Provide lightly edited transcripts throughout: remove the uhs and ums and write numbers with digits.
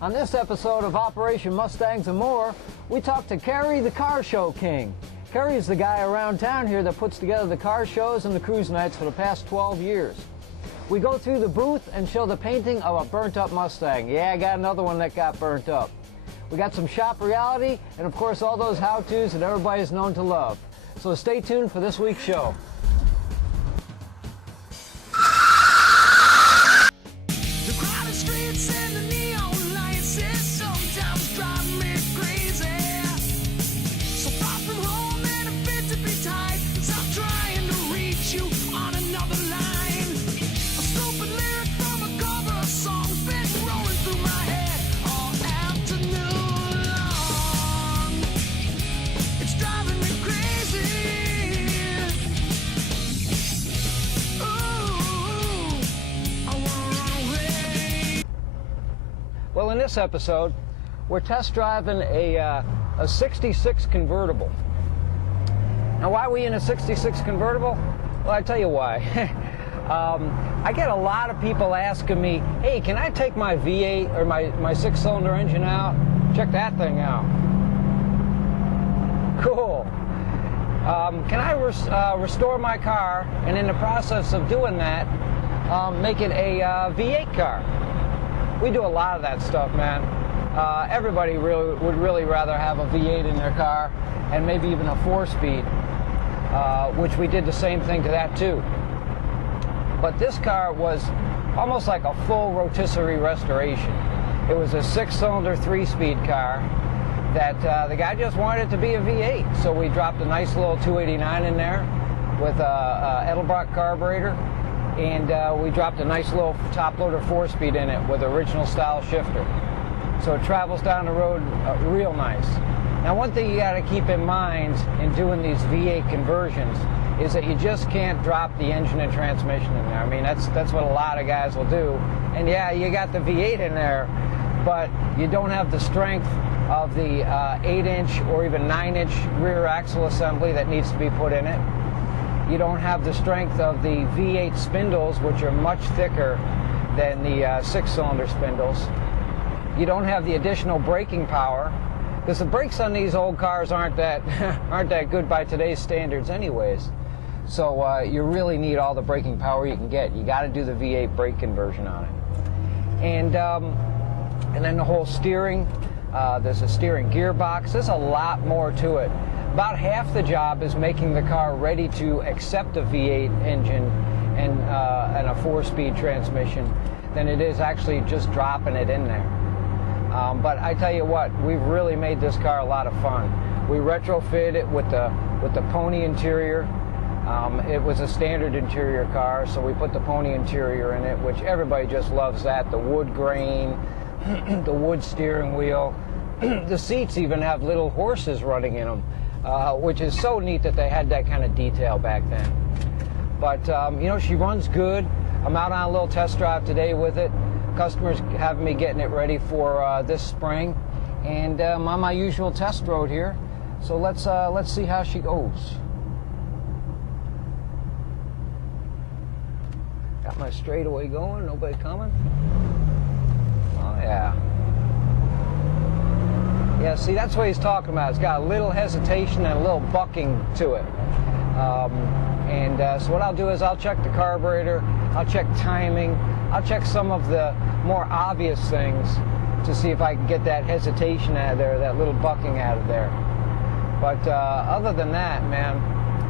On this episode of Operation Mustangs and More, we talk to Kerry, the car show king. Kerry's the guy around town here that puts together the car shows and the cruise nights for the past 12 years. We go through the booth and show the painting of a burnt-up Mustang. Yeah, I got another one that got burnt up. We got some shop reality and, of course, all those how-tos that everybody's known to love. So stay tuned for this week's show. Well, in this episode, we're test driving a 66 convertible. Now, why are we in a 66 convertible? Well, I tell you why. I get a lot of people asking me, hey, can I take my V8 or my six-cylinder engine out? Check that thing out. Cool. Can I restore my car, and in the process of doing that, make it a V8 car? We do a lot of that stuff, man. Everybody would really rather have a V8 in their car, and maybe even a 4-speed, which we did the same thing to that too. But this car was almost like a full rotisserie restoration. It was a 6-cylinder, 3-speed car that the guy just wanted it to be a V8. So we dropped a nice little 289 in there with a Edelbrock carburetor. And we dropped a nice little top-loader 4-speed in it with original style shifter. So it travels down the road real nice. Now, one thing you got to keep in mind in doing these V8 conversions is that you just can't drop the engine and transmission in there. I mean, that's what a lot of guys will do. And yeah, you got the V8 in there, but you don't have the strength of the 8-inch or even 9-inch rear axle assembly that needs to be put in it. You don't have the strength of the V8 spindles, which are much thicker than the 6-cylinder spindles. You don't have the additional braking power, because the brakes on these old cars aren't that good by today's standards anyways. So you really need all the braking power you can get. You got to do the V8 brake conversion on it. And then the whole steering, there's a steering gearbox. There's a lot more to it. About half the job is making the car ready to accept a V8 engine and a 4-speed transmission than it is actually just dropping it in there. But I tell you what, we've really made this car a lot of fun. We retrofitted it with the pony interior. It was a standard interior car, so we put the pony interior in it, which everybody just loves that. The wood grain, the wood steering wheel. The seats even have little horses running in them. Which is so neat that they had that kind of detail back then. But, you know, she runs good. I'm out on a little test drive today with it. Customers have me getting it ready for this spring. And I'm on my usual test road here. So let's see how she goes. Got my straightaway going, nobody coming. Oh, yeah. Yeah, see, that's what he's talking about. It's got a little hesitation and a little bucking to it. So what I'll do is I'll check the carburetor, I'll check timing, I'll check some of the more obvious things to see if I can get that hesitation out of there, that little bucking out of there. But other than that, man,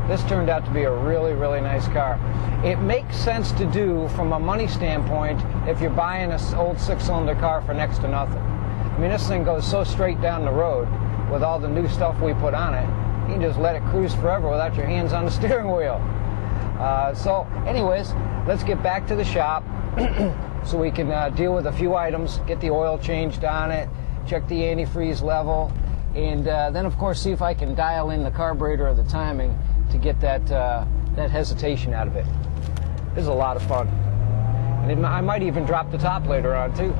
this turned out to be a really, really nice car. It makes sense to do from a money standpoint if you're buying an old 6-cylinder car for next to nothing. I mean, this thing goes so straight down the road with all the new stuff we put on it. You can just let it cruise forever without your hands on the steering wheel. So anyways, let's get back to the shop so we can deal with a few items, get the oil changed on it, check the antifreeze level, and then, of course, see if I can dial in the carburetor or the timing to get that hesitation out of it. This is a lot of fun. And I might even drop the top later on, too.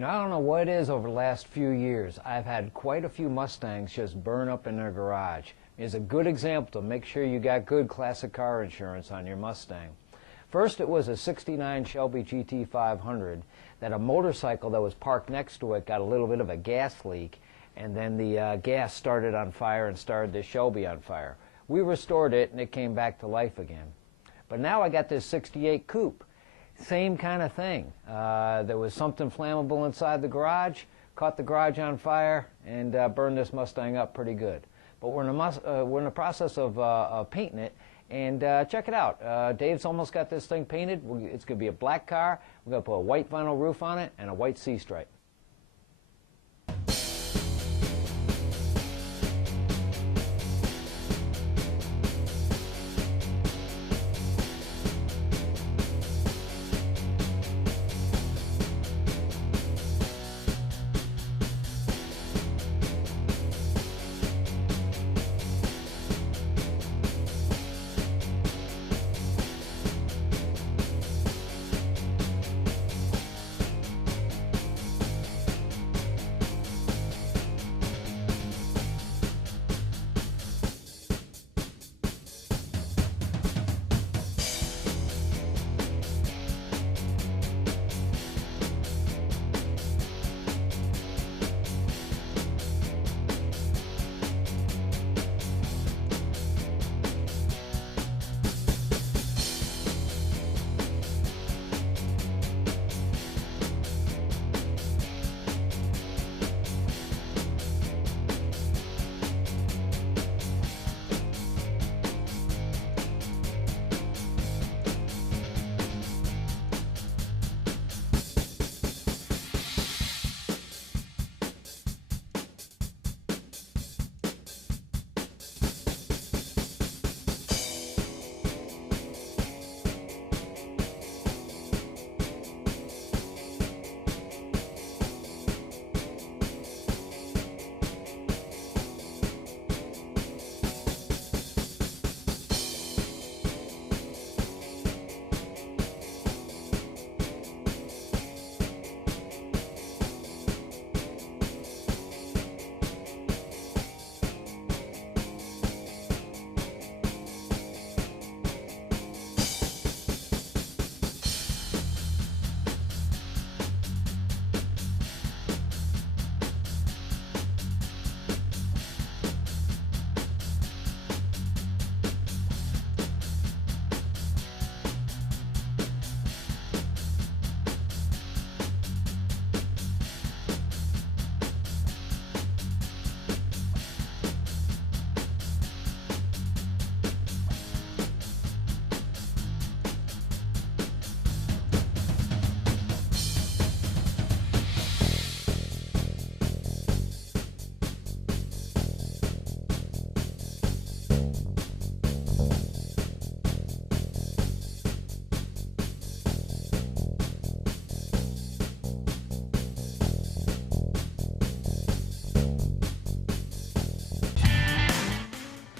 You know, I don't know what it is over the last few years. I've had quite a few Mustangs just burn up in their garage. is a good example to make sure you got good classic car insurance on your Mustang. First, it was a '69 Shelby GT500 that a motorcycle that was parked next to it got a little bit of a gas leak, and then the gas started on fire and started the Shelby on fire. We restored it and it came back to life again. But now I got this '68 coupe. Same kind of thing. There was something flammable inside the garage, caught the garage on fire, and burned this Mustang up pretty good. But we're in the process of painting it, and check it out. Dave's almost got this thing painted. It's going to be a black car. We're going to put a white vinyl roof on it and a white C-stripe.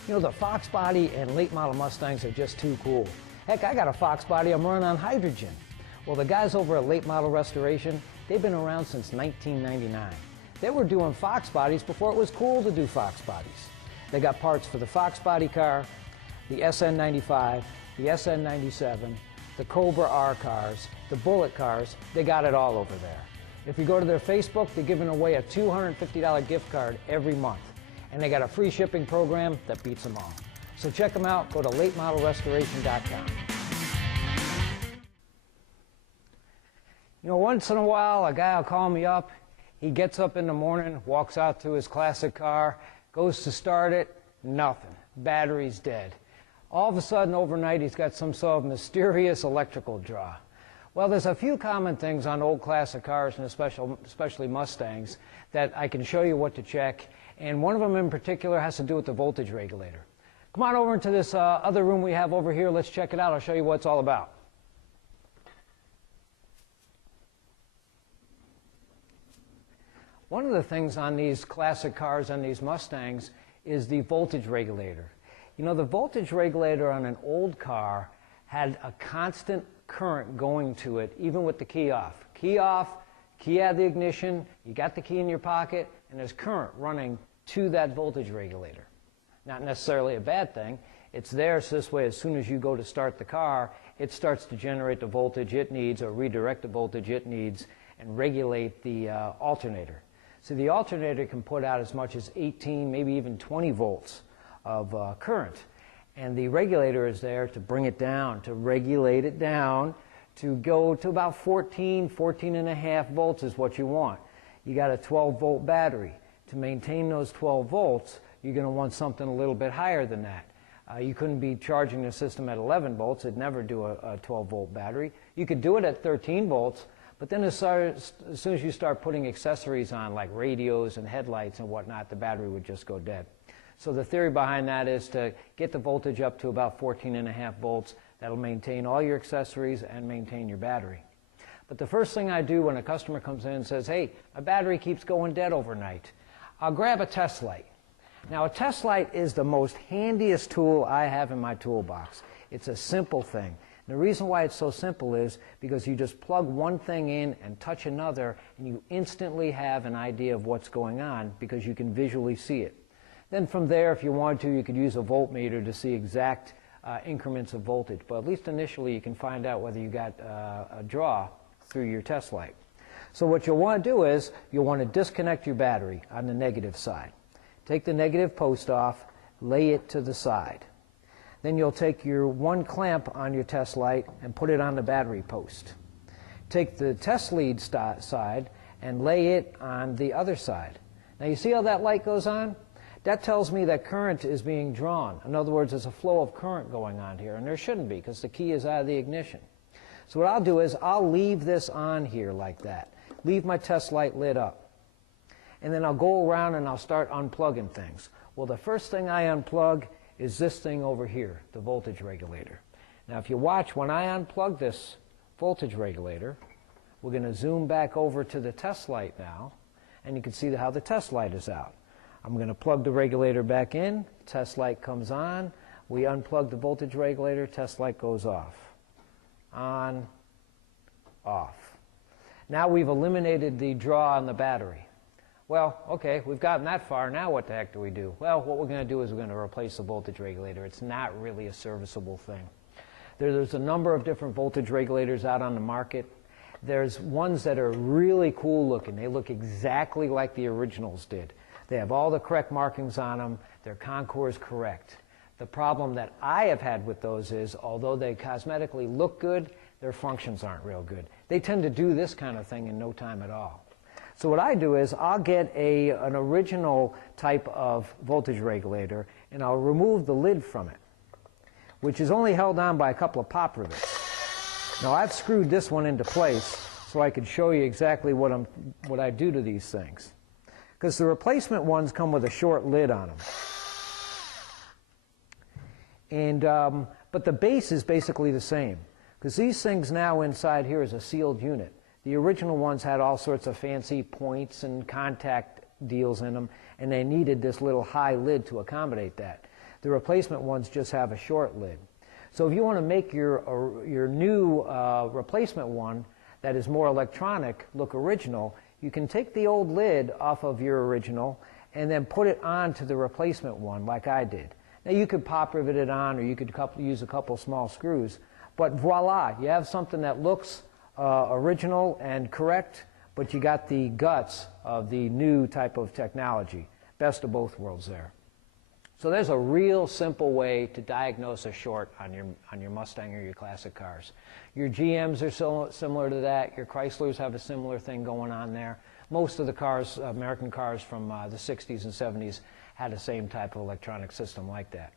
You know, the Fox body and late model Mustangs are just too cool. Heck, I got a Fox body I'm running on hydrogen. Well, the guys over at Late Model Restoration, they've been around since 1999. They were doing Fox bodies before it was cool to do Fox bodies. They got parts for the Fox body car, the SN95, the SN97, the Cobra R cars, the Bullet cars. They got it all over there. If you go to their Facebook, they're giving away a $250 gift card every month. And they got a free shipping program that beats them all. So check them out. Go to latemodelrestoration.com. You know, once in a while, a guy will call me up. He gets up in the morning, walks out to his classic car, goes to start it, nothing. Battery's dead. All of a sudden, overnight, he's got some sort of mysterious electrical draw. Well, there's a few common things on old classic cars, and especially Mustangs, that I can show you what to check. And one of them in particular has to do with the voltage regulator. Come on over into this other room we have over here. Let's check it out. I'll show you what it's all about. One of the things on these classic cars, on these Mustangs, is the voltage regulator. You know, the voltage regulator on an old car had a constant current going to it, even with the key off. Key off, key out of the ignition, you got the key in your pocket, and there's current running to that voltage regulator. Not necessarily a bad thing. It's there so this way as soon as you go to start the car, it starts to generate the voltage it needs or redirect the voltage it needs and regulate the alternator. So the alternator can put out as much as 18, maybe even 20 volts of current. And the regulator is there to bring it down, to regulate it down, to go to about 14 and a half volts is what you want. You got a 12-volt battery. To maintain those 12 volts, you're going to want something a little bit higher than that. You couldn't be charging the system at 11 volts. It'd never do a 12-volt battery. You could do it at 13 volts, but then as soon as you start putting accessories on, like radios and headlights and whatnot, the battery would just go dead. So the theory behind that is to get the voltage up to about 14 and a half volts. That'll maintain all your accessories and maintain your battery. But the first thing I do when a customer comes in and says, hey, my battery keeps going dead overnight, I'll grab a test light. Now, a test light is the most handiest tool I have in my toolbox. It's a simple thing. And the reason why it's so simple is because you just plug one thing in and touch another, and you instantly have an idea of what's going on because you can visually see it. Then from there, if you wanted to, you could use a voltmeter to see exact increments of voltage. But at least initially, you can find out whether you got a draw through your test light. So what you'll want to do is you'll want to disconnect your battery on the negative side. Take the negative post off, lay it to the side. Then you'll take your one clamp on your test light and put it on the battery post. Take the test lead side and lay it on the other side. Now you see how that light goes on? That tells me that current is being drawn. In other words, there's a flow of current going on here, and there shouldn't be because the key is out of the ignition. So what I'll do is I'll leave this on here like that. Leave my test light lit up. And then I'll go around and I'll start unplugging things. Well, the first thing I unplug is this thing over here, the voltage regulator. Now, if you watch, when I unplug this voltage regulator, we're going to zoom back over to the test light now, and you can see how the test light is out. I'm going to plug the regulator back in, test light comes on, we unplug the voltage regulator, test light goes off. On, off. Now we've eliminated the draw on the battery. Well, okay, we've gotten that far. Now what the heck do we do? Well, what we're going to do is we're going to replace the voltage regulator. It's not really a serviceable thing. There's a number of different voltage regulators out on the market. There's ones that are really cool looking. They look exactly like the originals did. They have all the correct markings on them. Their contour is correct. The problem that I have had with those is, although they cosmetically look good, their functions aren't real good. They tend to do this kind of thing in no time at all. So what I do is I'll get an original type of voltage regulator and I'll remove the lid from it, which is only held on by a couple of pop rivets. Now I've screwed this one into place so I can show you exactly what I do to these things. Because the replacement ones come with a short lid on them. And, but the base is basically the same. Because these things now inside here is a sealed unit. The original ones had all sorts of fancy points and contact deals in them, and they needed this little high lid to accommodate that. The replacement ones just have a short lid. So if you want to make your new replacement one that is more electronic look original, you can take the old lid off of your original and then put it onto the replacement one like I did. Now you could pop rivet it on, or you could use a couple small screws, but voila, you have something that looks original and correct, but you got the guts of the new type of technology. Best of both worlds there. So there's a real simple way to diagnose a short on your Mustang or your classic cars. Your GMs are so similar to that. Your Chryslers have a similar thing going on there. Most of the cars, American cars from the 60s and 70s, had the same type of electronic system like that.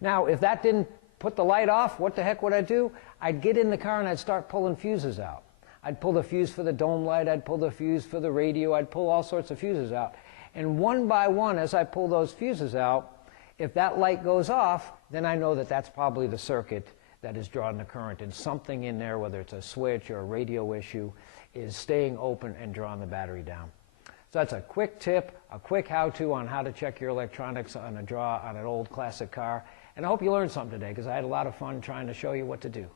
Now, if that didn't put the light off, what the heck would I do? I'd get in the car and I'd start pulling fuses out. I'd pull the fuse for the dome light, I'd pull the fuse for the radio, I'd pull all sorts of fuses out. And one by one, as I pull those fuses out, if that light goes off, then I know that that's probably the circuit that is drawing the current, and something in there, whether it's a switch or a radio issue, is staying open and drawing the battery down. So that's a quick tip, a quick how-to on how to check your electronics on a draw on an old classic car. And I hope you learned something today, because I had a lot of fun trying to show you what to do.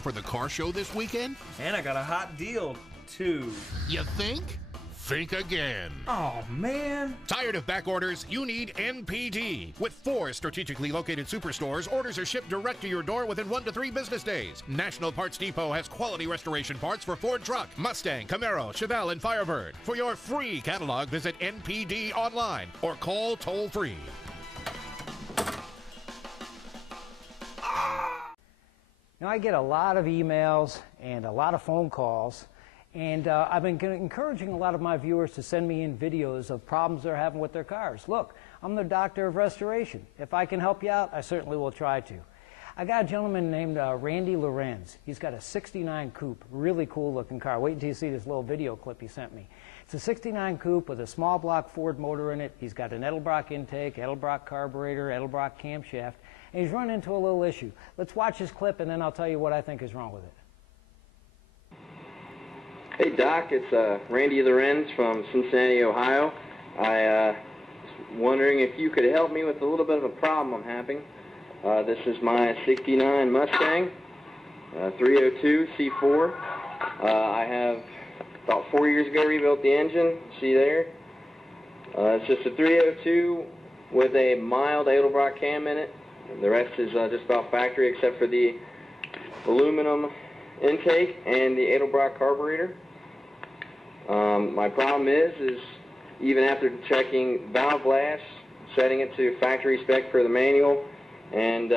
For the car show this weekend? And I got a hot deal, too. You think? think again. Oh, man. Tired of back orders? You need NPD. With 4 strategically located superstores, orders are shipped direct to your door within 1 to 3 business days. National Parts Depot has quality restoration parts for Ford truck, Mustang, Camaro, Chevelle, and Firebird. For your free catalog, visit NPD online or call toll-free. Now, I get a lot of emails and a lot of phone calls, and I've been encouraging a lot of my viewers to send me in videos of problems they're having with their cars. Look, I'm the doctor of restoration. If I can help you out, I certainly will try to. I got a gentleman named Randy Lorenz. He's got a 69 Coupe, really cool looking car. Wait until you see this little video clip he sent me. It's a 69 Coupe with a small block Ford motor in it. He's got an Edelbrock intake, Edelbrock carburetor, Edelbrock camshaft, and he's run into a little issue. Let's watch this clip and then I'll tell you what I think is wrong with it. Hey Doc, it's Randy Lorenz from Cincinnati, Ohio. I was wondering if you could help me with a little bit of a problem I'm having. This is my 69 Mustang, 302 C4. I have about 4 years ago rebuilt the engine, see there. It's just a 302 with a mild Edelbrock cam in it. The rest is just about factory except for the aluminum intake and the Edelbrock carburetor. My problem is even after checking valve glass, setting it to factory spec per the manual, and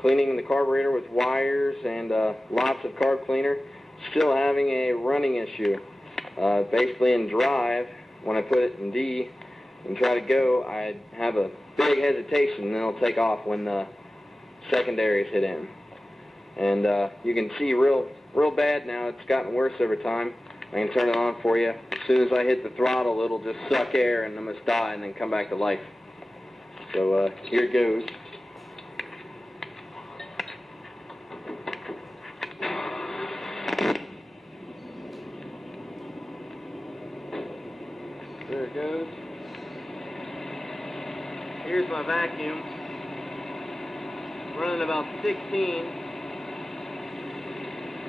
cleaning the carburetor with wires and lots of carb cleaner, still having a running issue. Basically in drive, when I put it in D and try to go, I have a big hesitation, and then it'll take off when the secondaries hit in. And you can see real bad now. It's gotten worse over time. I can turn it on for you. As soon as I hit the throttle, it'll just suck air and I'm going to die and then come back to life. So here it goes. There it goes. Here's my vacuum. Running about 16.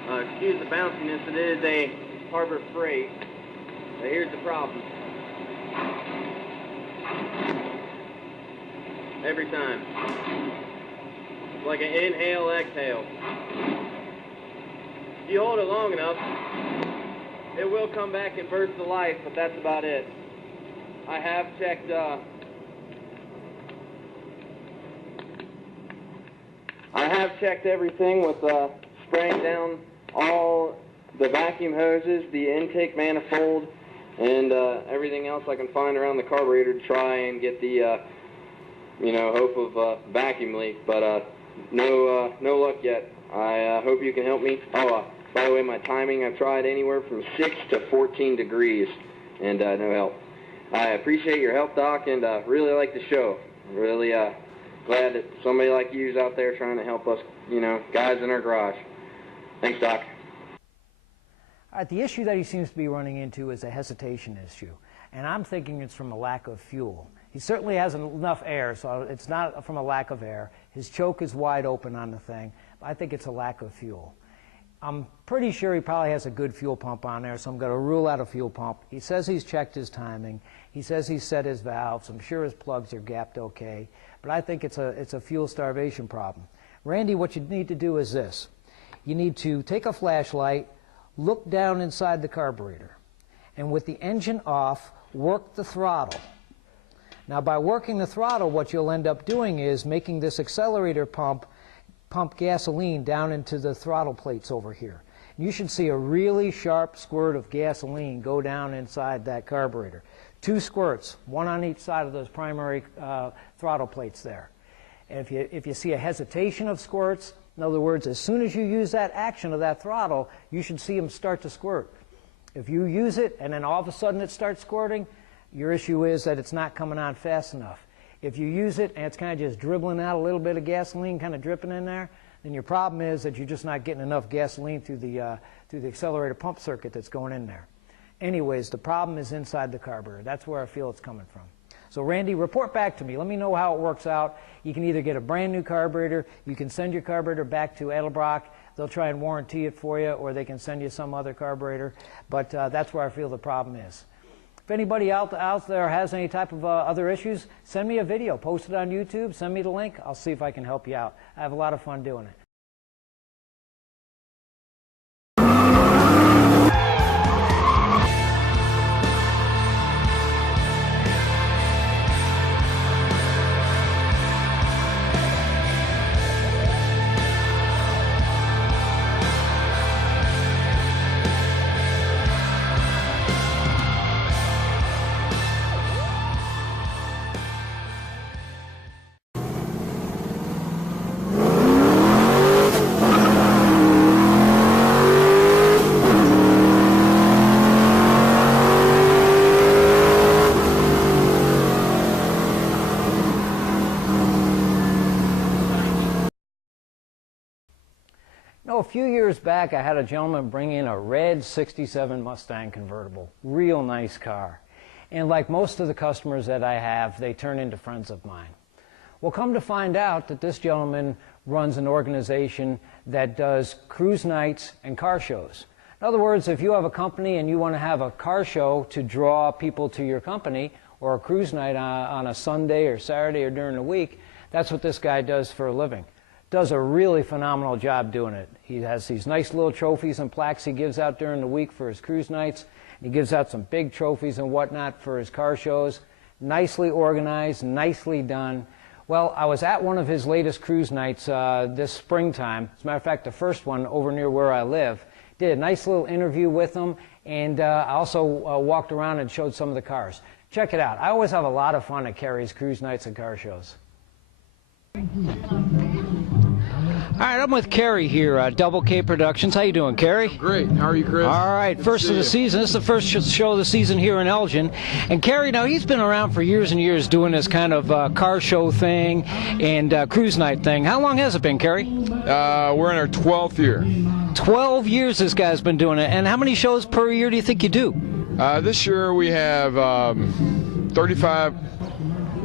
Excuse the bounciness, it is a Harbor Freight. But here's the problem. Every time. It's like an inhale, exhale. If you hold it long enough, it will come back and burst to life, but that's about it. I have checked everything with spraying down all the vacuum hoses, the intake manifold, and everything else I can find around the carburetor to try and get the hope of vacuum leak, but no luck yet. I hope you can help me. Oh, by the way, my timing, I've tried anywhere from 6 to 14 degrees, and no help. I appreciate your help, Doc, and really like the show. Really glad that somebody like you is out there trying to help us, guys in our garage. Thanks, Doc. All right, the issue that he seems to be running into is a hesitation issue, and I'm thinking it's from a lack of fuel. He certainly has enough air, so it's not from a lack of air. His choke is wide open on the thing, but I think it's a lack of fuel. I'm pretty sure he probably has a good fuel pump on there, so I'm going to rule out a fuel pump. He says he's checked his timing. He says he's set his valves. I'm sure his plugs are gapped okay, but I think it's a fuel starvation problem. Randy, what you need to do is this. You need to take a flashlight, look down inside the carburetor, and with the engine off, work the throttle. Now, by working the throttle, what you'll end up doing is making this accelerator pump gasoline down into the throttle plates over here. You should see a really sharp squirt of gasoline go down inside that carburetor. 2 squirts, one on each side of those primary throttle plates there. And if you see a hesitation of squirts, in other words, as soon as you use that action of that throttle, you should see them start to squirt. If you use it and then all of a sudden it starts squirting, your issue is that it's not coming on fast enough. If you use it and it's kind of just dribbling out a little bit of gasoline, kind of dripping in there, then your problem is that you're just not getting enough gasoline through the accelerator pump circuit that's going in there. Anyways, the problem is inside the carburetor. That's where I feel it's coming from. So Randy, report back to me. Let me know how it works out. You can either get a brand new carburetor, you can send your carburetor back to Edelbrock. They'll try and warranty it for you, or they can send you some other carburetor. But that's where I feel the problem is. If anybody out there has any type of other issues, send me a video, post it on YouTube, send me the link. I'll see if I can help you out. I have a lot of fun doing it. A few years back, I had a gentleman bring in a red '67 Mustang convertible. Real nice car. And like most of the customers that I have, they turn into friends of mine. Well, come to find out that this gentleman runs an organization that does cruise nights and car shows. In other words, if you have a company and you want to have a car show to draw people to your company, or a cruise night on a Sunday or Saturday or during the week, that's what this guy does for a living. Does a really phenomenal job doing it. He has these nice little trophies and plaques he gives out during the week for his cruise nights. He gives out some big trophies and whatnot for his car shows. Nicely organized, nicely done. Well, I was at one of his latest cruise nights this springtime. As a matter of fact, the first one over near where I live. Did a nice little interview with him, and I also walked around and showed some of the cars. Check it out. I always have a lot of fun at Kerry's cruise nights and car shows. All right, I'm with Kerry here, Double K Productions. How you doing, Kerry? Great. How are you, Chris? All right, first of the season. This is the first show of the season here in Elgin. And Kerry, now he's been around for years and years doing this kind of car show thing and cruise night thing. How long has it been, Kerry? We're in our 12th year. 12 years this guy's been doing it. And how many shows per year do you think you do? This year we have 35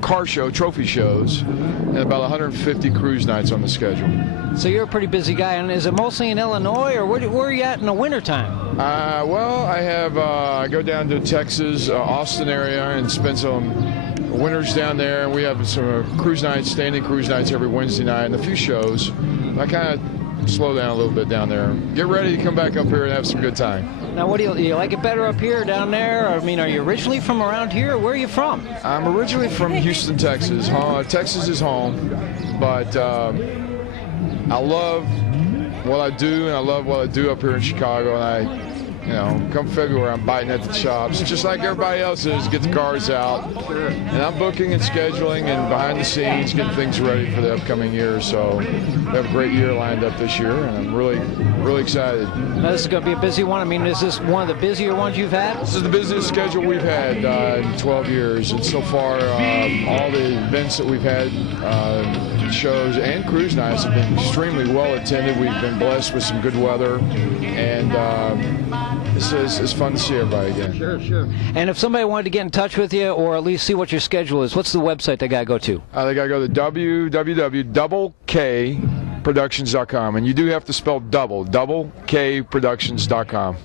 car show, trophy shows, and about 150 cruise nights on the schedule. So you're a pretty busy guy, and is it mostly in Illinois, or where are you at in the wintertime? Well, I go down to Texas, Austin area, and spend some winters down there. We have some cruise nights, standing cruise nights every Wednesday night, and a few shows. I kind of slow down a little bit down there. Get ready to come back up here and have some good time. Now, what do you like it better up here or down there? I mean, are you originally from around here, or where are you from? I'm originally from Houston, Texas. Texas is home, but I love what I do, and I love what I do up here in Chicago. And come February, I'm biting at the chops, just like everybody else is, get the cars out. And I'm booking and scheduling and behind the scenes, getting things ready for the upcoming year. So we have a great year lined up this year, and I'm really, really excited. Now, this is going to be a busy one. I mean, is this one of the busier ones you've had? This is the busiest schedule we've had in 12 years. And so far, all the events that we've had, shows and cruise nights, have been extremely well attended. We've been blessed with some good weather, and it's fun to see everybody again. Sure. And if somebody wanted to get in touch with you, or at least see what your schedule is, what's the website they got to go to? They got to go to www.doublekproductions.com, and you do have to spell doublekproductions.com.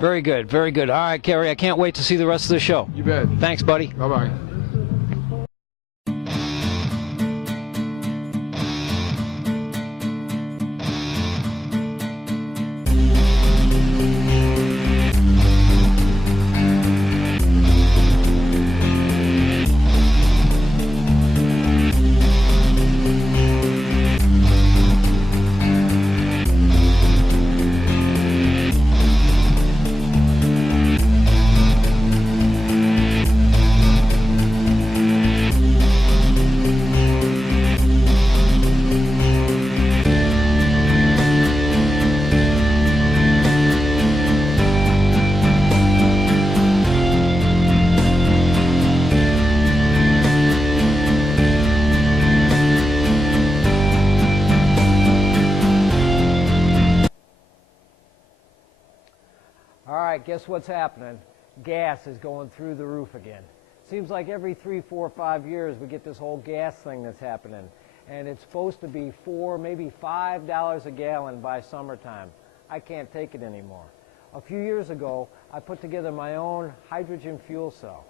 Very good. All right, Kerry, I can't wait to see the rest of the show. You bet. Thanks, buddy. Bye-bye. Guess what's happening? Gas is going through the roof again. Seems like every 3, 4, 5 years we get this whole gas thing that's happening. And it's supposed to be $4, maybe $5 a gallon by summertime. I can't take it anymore. a few years ago, I put together my own hydrogen fuel cell.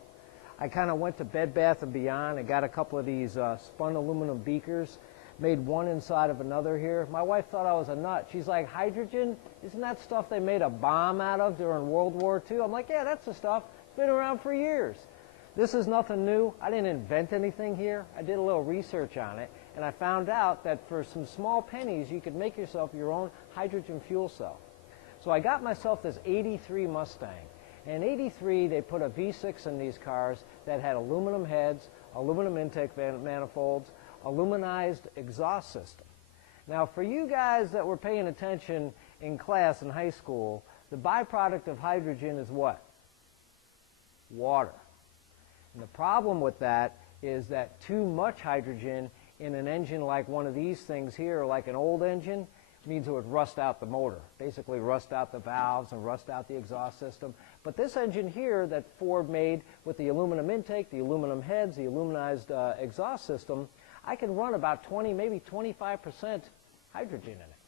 I kind of went to Bed Bath & Beyond and got a couple of these spun aluminum beakers, made one inside of another here. My wife thought I was a nut. She's like, hydrogen? Isn't that stuff they made a bomb out of during World War II? I'm like, yeah, that's the stuff. It's been around for years. This is nothing new. I didn't invent anything here. I did a little research on it, and I found out that for some small pennies, you could make yourself your own hydrogen fuel cell. So I got myself this 83 Mustang. And in 83, they put a V6 in these cars that had aluminum heads, aluminum intake manifolds, aluminized exhaust system. Now, for you guys that were paying attention in class in high school, the byproduct of hydrogen is what? Water. And the problem with that is that too much hydrogen in an engine like one of these things here, like an old engine, means it would rust out the motor, basically rust out the valves and rust out the exhaust system. But this engine here that Ford made with the aluminum intake, the aluminum heads, the aluminized exhaust system, I can run about 20, maybe 25% hydrogen in it.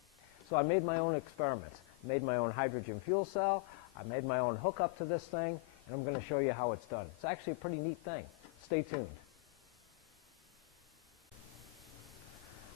So I made my own experiments. Made my own hydrogen fuel cell. I made my own hookup to this thing, and I'm going to show you how it's done. It's actually a pretty neat thing. Stay tuned.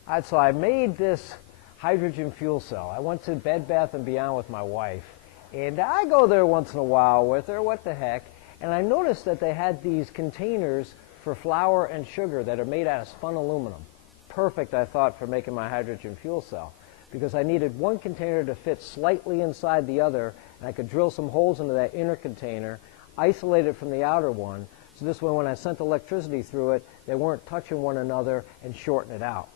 All right, so I made this hydrogen fuel cell. I went to Bed Bath & Beyond with my wife, and I go there once in a while with her, what the heck, and I noticed that they had these containers for flour and sugar that are made out of spun aluminum. Perfect, I thought, for making my hydrogen fuel cell, because I needed one container to fit slightly inside the other, and I could drill some holes into that inner container, isolate it from the outer one, so this way when I sent electricity through it, they weren't touching one another and shorting it out.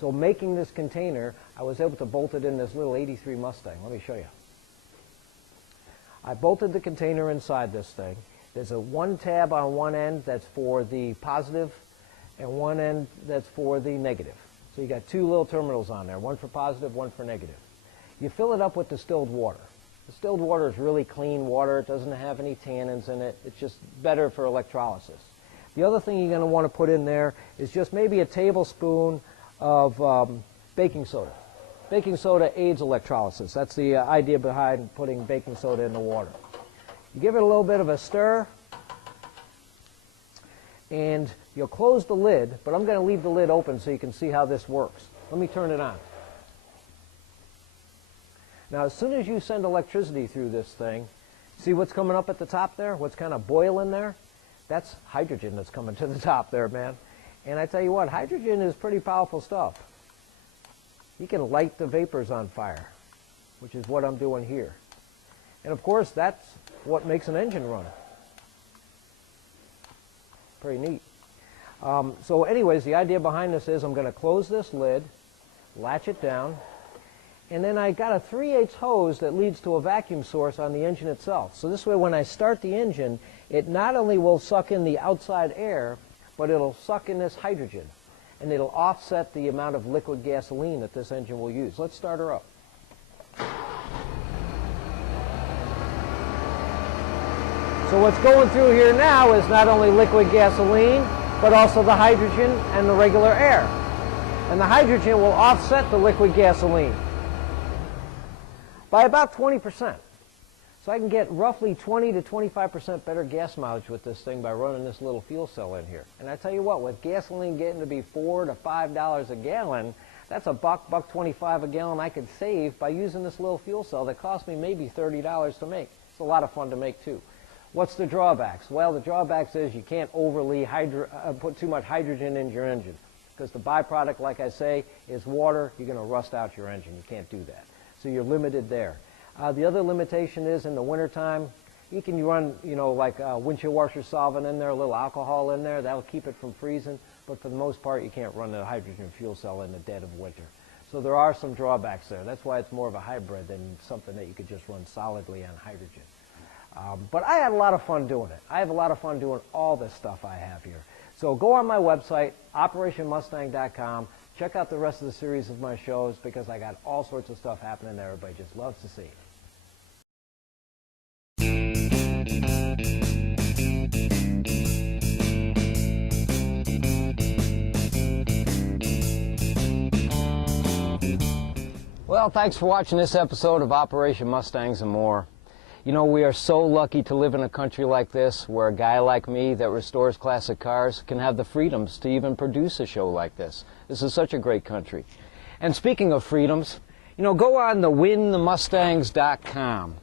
So making this container, I was able to bolt it in this little 83 Mustang. Let me show you. I bolted the container inside this thing. There's a one tab on one end that's for the positive and one end that's for the negative. So you got two little terminals on there, one for positive, one for negative. You fill it up with distilled water. Distilled water is really clean water. It doesn't have any tannins in it. It's just better for electrolysis. The other thing you're going to want to put in there is just maybe a tablespoon of baking soda. Baking soda aids electrolysis. That's the idea behind putting baking soda in the water. You give it a little bit of a stir, and you'll close the lid, but I'm going to leave the lid open so you can see how this works. Let me turn it on. Now, as soon as you send electricity through this thing, see what's coming up at the top there? What's kind of boiling there? That's hydrogen that's coming to the top there, man. And I tell you what, hydrogen is pretty powerful stuff. You can light the vapors on fire, which is what I'm doing here. And of course, that's what makes an engine run. Pretty neat. So anyways, the idea behind this is I'm going to close this lid, latch it down, and then I got a 3/8 hose that leads to a vacuum source on the engine itself. So this way when I start the engine, it not only will suck in the outside air, but it'll suck in this hydrogen, and it'll offset the amount of liquid gasoline that this engine will use. Let's start her up. So what's going through here now is not only liquid gasoline, but also the hydrogen and the regular air. And the hydrogen will offset the liquid gasoline by about 20%. So I can get roughly 20 to 25% better gas mileage with this thing by running this little fuel cell in here. And I tell you what, with gasoline getting to be $4 to $5 a gallon, that's a $1.25 a gallon I could save by using this little fuel cell that cost me maybe $30 to make. It's a lot of fun to make too. What's the drawbacks? Well, the drawbacks is you can't overly put too much hydrogen in your engine, because the byproduct, like I say, is water. You're going to rust out your engine. You can't do that. So you're limited there. The other limitation is in the wintertime, you can run, like windshield washer solvent in there, a little alcohol in there. That'll keep it from freezing. But for the most part, you can't run a hydrogen fuel cell in the dead of winter. So there are some drawbacks there. That's why it's more of a hybrid than something that you could just run solidly on hydrogen. But I had a lot of fun doing it. I have a lot of fun doing all this stuff I have here. So go on my website, operationmustang.com. Check out the rest of the series of my shows, because I got all sorts of stuff happening there everybody just loves to see. Well, thanks for watching this episode of Operation Mustangs and More. You know, we are so lucky to live in a country like this where a guy like me that restores classic cars can have the freedoms to even produce a show like this. This is such a great country. And speaking of freedoms, you know, go on the winthemustangs.com.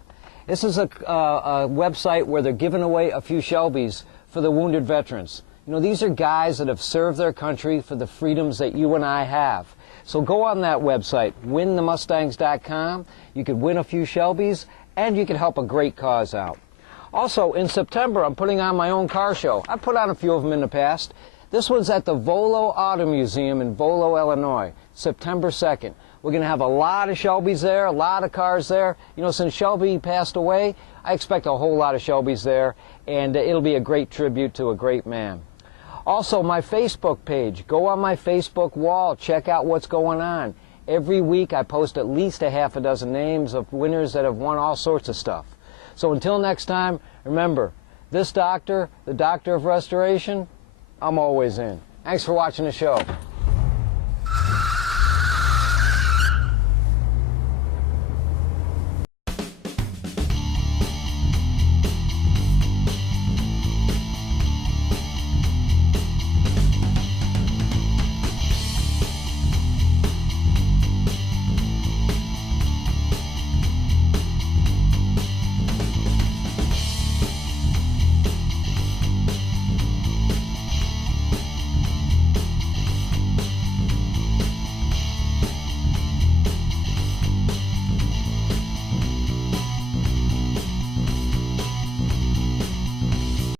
This is a website where they're giving away a few Shelbys for the wounded veterans. You know, these are guys that have served their country for the freedoms that you and I have. So go on that website, winthemustangs.com. You could win a few Shelbys, and you could help a great cause out. Also, in September, I'm putting on my own car show. I've put on a few of them in the past. This one's at the Volo Auto Museum in Volo, Illinois, September 2nd. We're going to have a lot of Shelbys there, a lot of cars there. You know, since Shelby passed away, I expect a whole lot of Shelbys there, and it'll be a great tribute to a great man. Also, my Facebook page. Go on my Facebook wall. Check out what's going on. Every week, I post at least a half a dozen names of winners that have won all sorts of stuff. So until next time, remember, this doctor, the doctor of restoration, I'm always in. Thanks for watching the show.